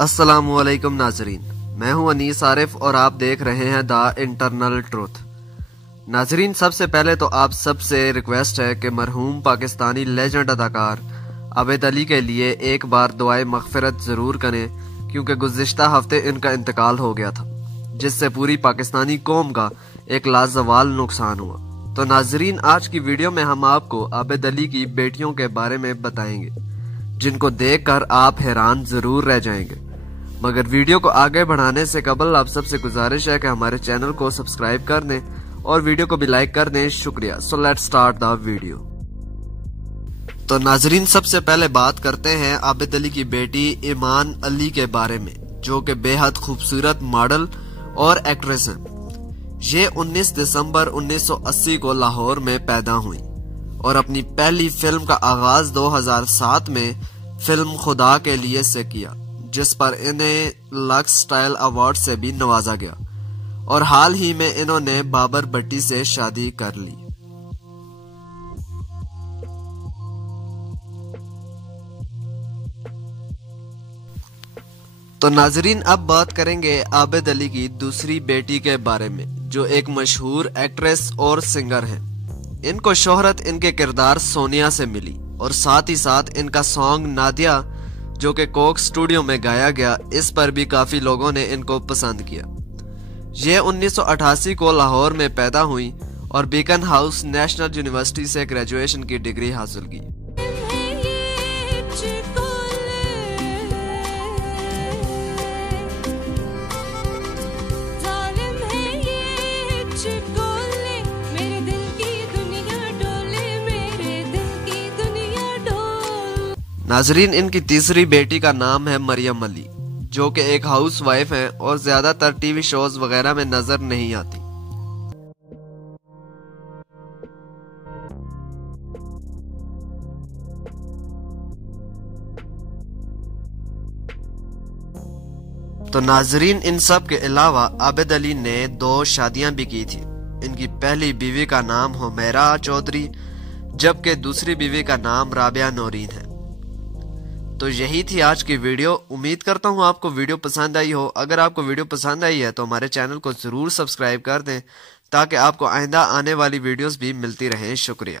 अस्सलामुअलैकुम नाजरीन, मैं हूं अनीस आरिफ और आप देख रहे हैं द इंटरनल ट्रुथ। नाजरीन, सबसे पहले तो आप सबसे रिक्वेस्ट है कि मरहूम पाकिस्तानी लेजेंड अदाकार आबिद अली के लिए एक बार दुआए मगफिरत ज़रूर करें, क्योंकि गुज़िश्ता हफ्ते इनका इंतकाल हो गया था, जिससे पूरी पाकिस्तानी कौम का एक लाजवाल नुकसान हुआ। तो नाजरीन, आज की वीडियो में हम आपको आबिद अली की बेटियों के बारे में बताएंगे, जिनको देखकर आप हैरान ज़रूर रह जाएंगे। मगर वीडियो को आगे बढ़ाने से कबल आप सबसे गुजारिश है कि हमारे चैनल को सब्सक्राइब कर दें और वीडियो को भी लाइक कर दें। शुक्रिया। So let's start the video. तो नाजरीन, सबसे पहले बात करते हैं आबिद अली की बेटी ईमान अली के बारे में, जो कि बेहद खूबसूरत मॉडल और एक्ट्रेस हैं। ये 19 दिसंबर 1980 को लाहौर में पैदा हुई और अपनी पहली फिल्म का आगाज 2007 में फिल्म खुदा के लिए से किया, जिस पर इन्हें लक्स स्टाइल अवार्ड से भी नवाजा गया और हाल ही में इन्होंने बाबर भट्टी से शादी कर ली। तो नाजरीन, अब बात करेंगे आबिद अली की दूसरी बेटी के बारे में, जो एक मशहूर एक्ट्रेस और सिंगर हैं। इनको शोहरत इनके किरदार सोनिया से मिली और साथ ही साथ इनका सॉन्ग नादिया, जो कि कोक स्टूडियो में गाया गया, इस पर भी काफी लोगों ने इनको पसंद किया। ये 1988 को लाहौर में पैदा हुई और बीकन हाउस नेशनल यूनिवर्सिटी से ग्रेजुएशन की डिग्री हासिल की। नाजरीन, इनकी तीसरी बेटी का नाम है मरियम अली, जो कि एक हाउस वाइफ है और ज्यादातर टीवी शोज वगैरह में नजर नहीं आती। तो नाजरीन, इन सब के अलावा आबिद अली ने 2 शादियां भी की थी। इनकी पहली बीवी का नाम हुमैरा चौधरी, जबकि दूसरी बीवी का नाम राबिया नौरीन है। तो यही थी आज की वीडियो। उम्मीद करता हूँ आपको वीडियो पसंद आई हो। अगर आपको वीडियो पसंद आई है तो हमारे चैनल को जरूर सब्सक्राइब कर दें, ताकि आपको आइंदा आने वाली वीडियोस भी मिलती रहें। शुक्रिया।